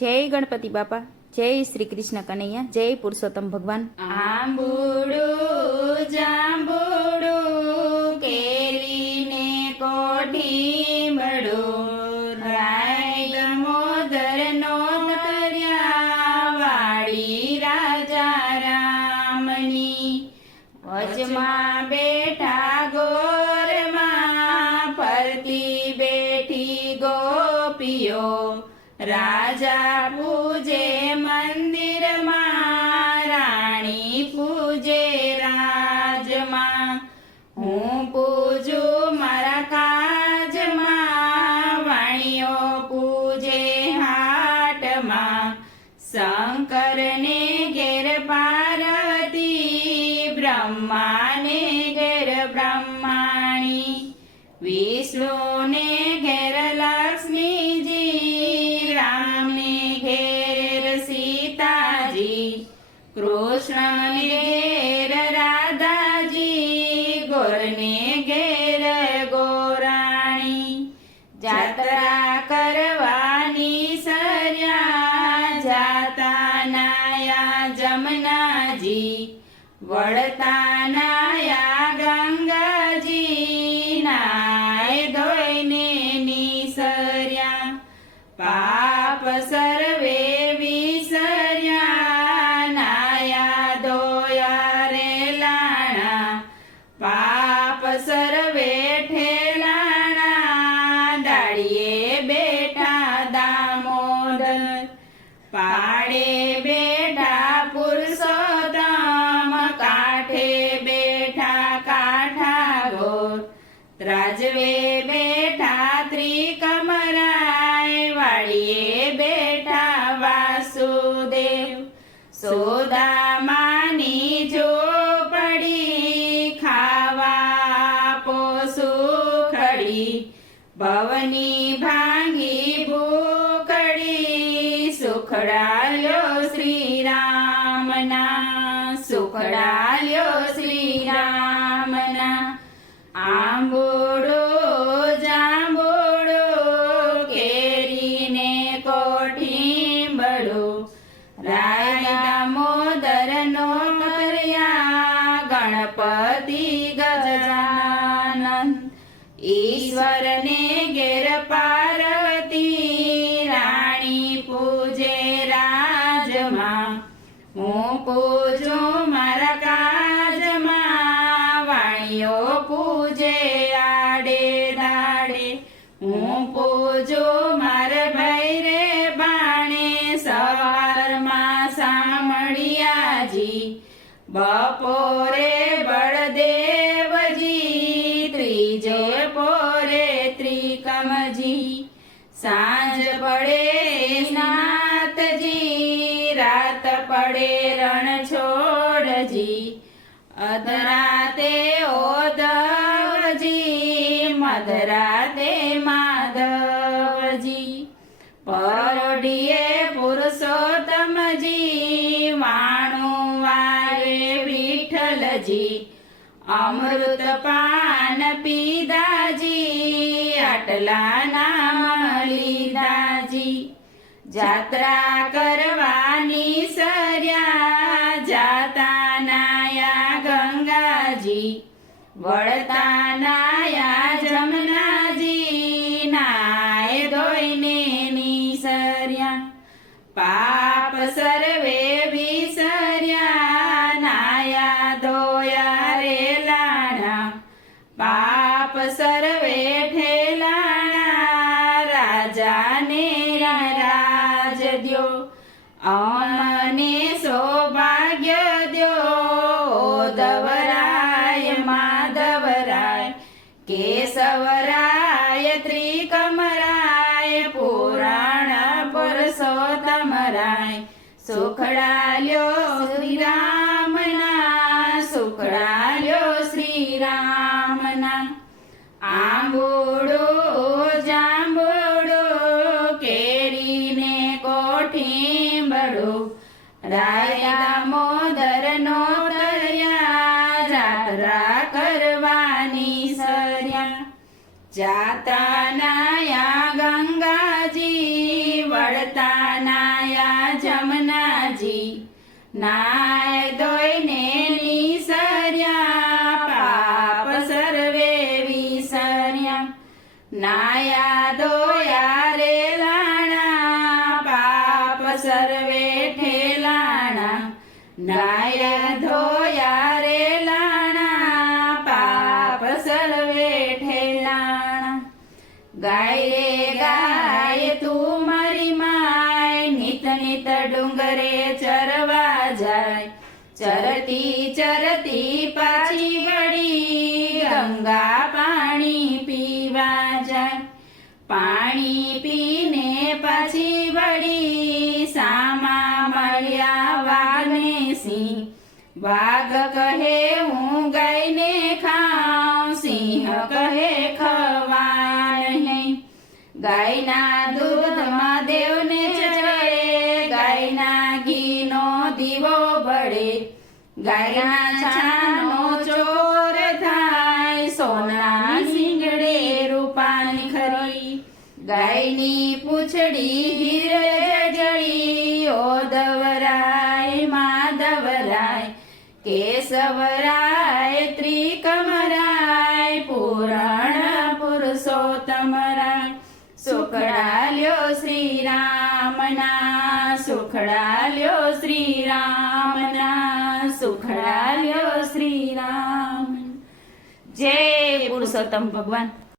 જય ગણપતિ બાપા, જય શ્રી કૃષ્ણ કનૈયા, જય પુરુષોત્તમ ભગવાન. આંબુડું જાંબુડું કેરીને કોઠીબડું રાય દામોદરનો દરિયા વાળી રાજા રામની વચમાં બેઠા ગોરમાં ફરતી બેઠી ગોપીઓ રાજા પૂજે મંદિરમાં રાણી પૂજે રાજમાં હું પૂજું મારા કાજમાં વાણીઓ પૂજે હાટમાં શંકરને ઘેર પાર્વતી બ્રહ્માને ઘેર બ્રહ્માણી વિષ્ણુને ઘેર લક્ષ્મીજી રામને ઘેર સીતાજી કૃષ્ણને ઘેર રાધાજી ગોરને ઘેર ગોરાણી જાત્રા કરવાની સર્યા જાતા નાયા જમનાજી વળતા નાયા ગંગાજી નાય ધોઈને નિસર્યા પાપ સર્વે વિસર્યા નાયા ધોયા રે લાણા પાપ સર્વે ઠેલાણા દાડીએ બેઠા દામોદર પાડે બેઠા પુરુષોત્તમ કાંઠે બેઠા કાંઠાગોર ત્રાજવે બેઠા ત્રિકમરાય વાડીએ બેઠા વાસુદેવ સોદામાની ઝોપડી ખાવા પોસુખડી ભવની ભાંગી ભૂખડી સુખડાલ્યો શ્રીરામના સુખડાલ્યો શ્રીરામના આંબોડો જાંબોડો કેરીને કોઠીબડો રાય દામોદરનો કર્યા ગણપતિ ગજાનંદ ઈશ્વરને ઘેર પાર્વતી રાણી પૂજે રાજમાં હું પૂજું મારા કાજમાં વાણીઓ પૂજે આડે દાડે હું પૂજું મારે ભાઈ રે બાણે સવારમાં સામળિયાજી બપોરે બળદેવજી ત્રીજે પોરે ત્રિકમજી સાંજ પડે નાથજી રાત પડે રણછોડજી અધરાતે ઓધવજી મધરાતે માધવજી પરોઢીએ પુરુષોત્તમજી વાણું વારે વિઠ્ઠલજી અમૃત પાન પીધાજી આટલા નામ લીધાજી જાત્રા કરવાની સર્યા જાતા નાયા ગંગાજી વળતા નાયા જમનાજી નાય ધોઈને નિસર્યા પાપ સર્વે વિસર્યા નાયા ધોયા રે લાણા પાપ સર્વે ઠેલાણા રાજાને રાજ દ્યો અમને સૌભાગ્ય દ્યો ઓધવરાય માધવરાય કેશવરાય ત્રિકમરાય પુરાણ પુરુષોત્તમરાય સુખડાલ્યો શ્રીરામના સુખડાલ્યો શ્રીરામના આંબોડો જાંબોડો કેરીને કોઠીબડો રાય દામોદરનો દરિયા જાત્રા કરવાની સર્યા જાતા નાયા ગંગાજી વળતા ના નાય ધોઈને નિસર્યા પાપ સર્વે વિસર્યા નાયા ધોયા રે લાણા પાપ સર્વે ઠેલાણા નાયા ધોયા રે લાણા પાપ સર્વે ઠેલાણા ગાય રે ગાય તું મારી માય નિત નિત ડુંગરે ચરવા જાય ચરતી ચરતી પાછી વળી ગંગા પાણી પીવા જાય પાણી પીને પાછી વળી સામા મળ્યા વાઘને સિંહ વાઘ કહે હું ગાયને ખાઉં સિંહ કહે ખવા નહીં ગાયના દૂધમાં દેવને ચડે ગાયના ઘીનો દીવો બળે ગાયના છાનો ચોર થાય સોનાની શીંગડે રૂપાની ખરી ગાયની પૂંછડી હીરે જડી ઓ દવરાય માધવરાય કેશવરાય ત્રિકમરાય પૂરણ પુરુષોત્તમરાય સુખડાલ્યો શ્રી રામના સુખડાલ્યો શ્રી રામના સુખડાલ્યો શ્રી રામ જય પુરુષોત્તમ ભગવાન